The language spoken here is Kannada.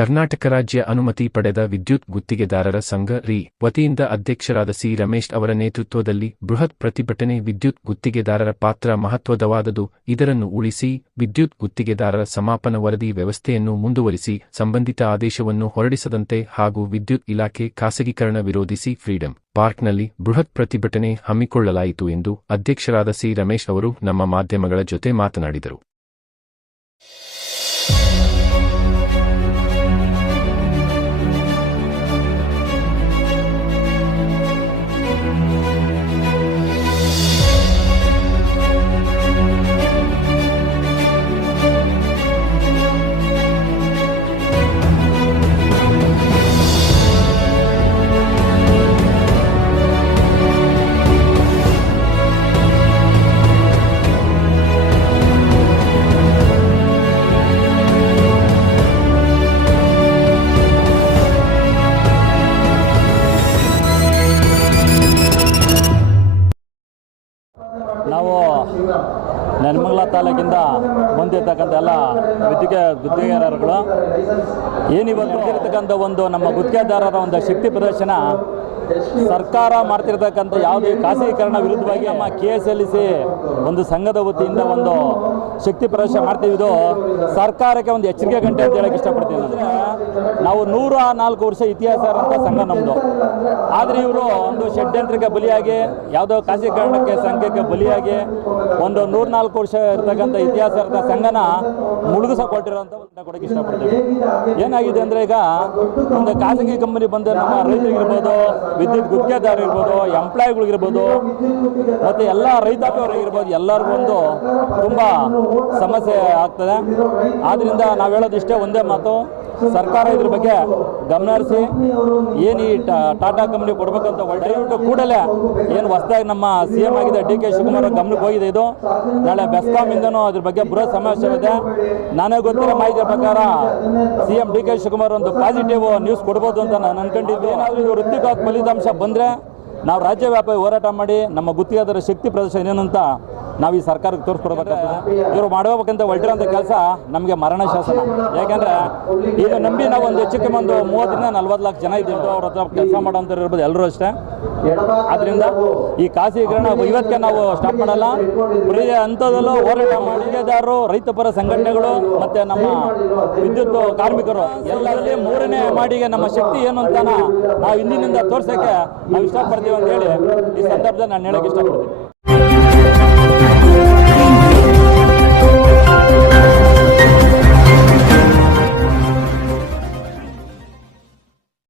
ಕರ್ನಾಟಕ ರಾಜ್ಯ ಅನುಮತಿ ಪಡೆದ ವಿದ್ಯುತ್ ಗುತ್ತಿಗೆದಾರರ ಸಂಘ ವತಿಯಿಂದ ಅಧ್ಯಕ್ಷರಾದ ಸಿ. ರಮೇಶ್ ಅವರ ನೇತೃತ್ವದಲ್ಲಿ ಬೃಹತ್ ಪ್ರತಿಭಟನೆ. ವಿದ್ಯುತ್ ಗುತ್ತಿಗೆದಾರರ ಪಾತ್ರ ಮಹತ್ವದವಾದುದು, ಇದನ್ನು ಉಳಿಸಿ, ವಿದ್ಯುತ್ ಗುತ್ತಿಗೆದಾರರ ಸಮಾಪನ ವರದಿ ವ್ಯವಸ್ಥೆಯನ್ನು ಮುಂದುವರಿಸಿ, ಸಂಬಂಧಿತ ಆದೇಶವನ್ನು ಹೊರಡಿಸದಂತೆ ಹಾಗೂ ವಿದ್ಯುತ್ ಇಲಾಖೆ ಖಾಸಗೀಕರಣ ವಿರೋಧಿಸಿ ಫ್ರೀಡಂ ಪಾರ್ಕ್ನಲ್ಲಿ ಬೃಹತ್ ಪ್ರತಿಭಟನೆ ಹಮ್ಮಿಕೊಳ್ಳಲಾಯಿತು ಎಂದು ಅಧ್ಯಕ್ಷರಾದ ಸಿ. ರಮೇಶ್ ಅವರು ನಮ್ಮ ಮಾಧ್ಯಮಗಳ ಜೊತೆ ಮಾತನಾಡಿದರು. ನಾವು ನೆಲಮಂಗಲ ತಾಲೂಕಿಂದ ಬಂದಿರತಕ್ಕಂಥ ಎಲ್ಲ ಗುತ್ತಿಗೆದಾರರುಗಳು ಏನಿವತ್ತು ಇರತಕ್ಕಂಥ ಒಂದು ನಮ್ಮ ಗುತ್ತಿಗೆದಾರರ ಒಂದು ಶಕ್ತಿ ಪ್ರದರ್ಶನ ಸರ್ಕಾರ ಮಾಡ್ತಿರ್ತಕ್ಕಂಥ ಯಾವುದೇ ಖಾಸಗೀಕರಣ ವಿರುದ್ಧವಾಗಿ ನಮ್ಮ KSLC ಒಂದು ಸಂಘದ ವತಿಯಿಂದ ಒಂದು ಶಕ್ತಿ ಪ್ರದರ್ಶನ ಮಾಡ್ತೀವಿ. ಇದು ಸರ್ಕಾರಕ್ಕೆ ಒಂದು ಎಚ್ಚರಿಕೆ ಗಂಟೆ ಅಂತ ಹೇಳಕ್ಕೆ ಇಷ್ಟಪಡ್ತೀನಿ. ಅಂದರೆ ನಾವು 104 ವರ್ಷ ಇತಿಹಾಸ ಇರೋಂಥ ಸಂಘ ನಮ್ಮದು. ಆದರೆ ಇವರು ಒಂದು ಷಡ್ಯಂತ್ರಕ್ಕೆ ಬಲಿಯಾಗಿ ಯಾವುದೋ ಖಾಸಗೀಕರಣಕ್ಕೆ ಸಂಘಕ್ಕೆ ಬಲಿಯಾಗಿ ಒಂದು 104 ವರ್ಷ ಇರ್ತಕ್ಕಂಥ ಇತಿಹಾಸ ಇರೋ ಸಂಘನ ಮುಳುಗಿಸಕೊಟ್ಟಿರೋಂಥ ಕೊಡೋಕ್ಕೆ ಇಷ್ಟಪಡ್ತೀವಿ. ಏನಾಗಿದೆ ಅಂದರೆ ಈಗ ಒಂದು ಖಾಸಗಿ ಕಂಪನಿ ಬಂದು ನಮ್ಮ ರೈತರಿಗಿರ್ಬೋದು, ವಿದ್ಯುತ್ ಗುತ್ತಿಗೆದಾರ ಇರ್ಬೋದು, ಎಂಪ್ಲಾಯಿಗಳಿಗಿರ್ಬೋದು, ಮತ್ತು ಎಲ್ಲ ರೈತಾಪಿಯವರಿಗಿರ್ಬೋದು, ಎಲ್ಲರಿಗೂ ಒಂದು ತುಂಬ ಸಮಸ್ಯೆ ಆಗ್ತದೆ. ಆದ್ದರಿಂದ ನಾವು ಹೇಳೋದಿಷ್ಟೇ, ಒಂದೇ ಮಾತು, ಸರ್ಕಾರ ಇದ್ರ ಬಗ್ಗೆ ಗಮನ ಹರಿಸಿ ಏನು ಈ ಟಾಟಾ ಕಂಪ್ನಿ ಕೊಡಬೇಕಂತ ದಯವಿಟ್ಟು ಕೂಡಲೇ ಏನು ಹೊಸದಾಗಿ ನಮ್ಮ CM ಆಗಿದೆ DK ಶಿವಕುಮಾರ್ ಗಮನಕ್ಕೆ ಹೋಗಿದೆ. ಇದು ನಾಳೆ ಬೆಸ್ಕಾಮಿಂದನೂ ಅದ್ರ ಬಗ್ಗೆ ಬೃಹತ್ ಸಮಾವೇಶವಿದೆ. ನನಗೆ ಗೊತ್ತಿರೋ ಮಾಹಿತಿ ಪ್ರಕಾರ CM DK ಶಿವಕುಮಾರ್ ಒಂದು ಪಾಸಿಟಿವ್ ನ್ಯೂಸ್ ಕೊಡ್ಬೋದು ಅಂತ ನಾನು ಅನ್ಕೊಂಡಿದ್ದೆ. ಏನಾದರೂ ಇದು ವೃತ್ತಿಕ ಫಲಿತಾಂಶ ಬಂದರೆ ನಾವು ರಾಜ್ಯವ್ಯಾಪಿ ಹೋರಾಟ ಮಾಡಿ ನಮ್ಮ ಗುತ್ತಿಗೆದಾರರ ಶಕ್ತಿ ಪ್ರದರ್ಶನ ಏನು ಅಂತ ನಾವು ಈ ಸರ್ಕಾರಕ್ಕೆ ತೋರಿಸ್ಕೊಡ್ಬೇಕಾಗ್ತದೆ. ಇವರು ಮಾಡಬೇಕಂತ ಹೊರಟಿರೋಂಥ ಕೆಲಸ ನಮಗೆ ಮರಣ ಶಾಸನ. ಯಾಕೆಂದರೆ ಈಗ ನಂಬಿ ನಾವು ಒಂದು ಹೆಚ್ಚು ಕಮ್ಮಿ ಒಂದು 30-40 ಲಕ್ಷ ಜನ ಇದ್ದೀವಿ. ಅವ್ರ ಹತ್ರ ಕೆಲಸ ಮಾಡೋಂಥವ್ರು ಇರ್ಬೋದು, ಎಲ್ಲರೂ ಅಷ್ಟೇ. ಆದ್ದರಿಂದ ಈ ಖಾಸಗೀಕರಣ ಇವತ್ತಿಗೆ ನಾವು ಸ್ಟಾಪ್ ಮಾಡಲ್ಲ. ಪ್ರತಿ ಹಂತದಲ್ಲೂ ಹೋರಾಟ ಮಾಡಿ ಗುತ್ತಿಗೆದಾರರು, ರೈತಪರ ಸಂಘಟನೆಗಳು ಮತ್ತು ನಮ್ಮ ವಿದ್ಯುತ್ ಕಾರ್ಮಿಕರು ಎಲ್ಲರಲ್ಲಿ 3ನೇ ಮಾಡಿಗೆ ನಮ್ಮ ಶಕ್ತಿ ಏನು ಅಂತ ನಾವು ಇಂದಿನಿಂದ ತೋರ್ಸೋಕ್ಕೆ ನಾವು ಇಷ್ಟಪಡ್ತೀವಿ ಅಂತ ಹೇಳಿ ಈ ಸಂದರ್ಭದಲ್ಲಿ ನಾನು ಹೇಳೋಕ್ಕೆ ಇಷ್ಟಪಡ್ತೀನಿ.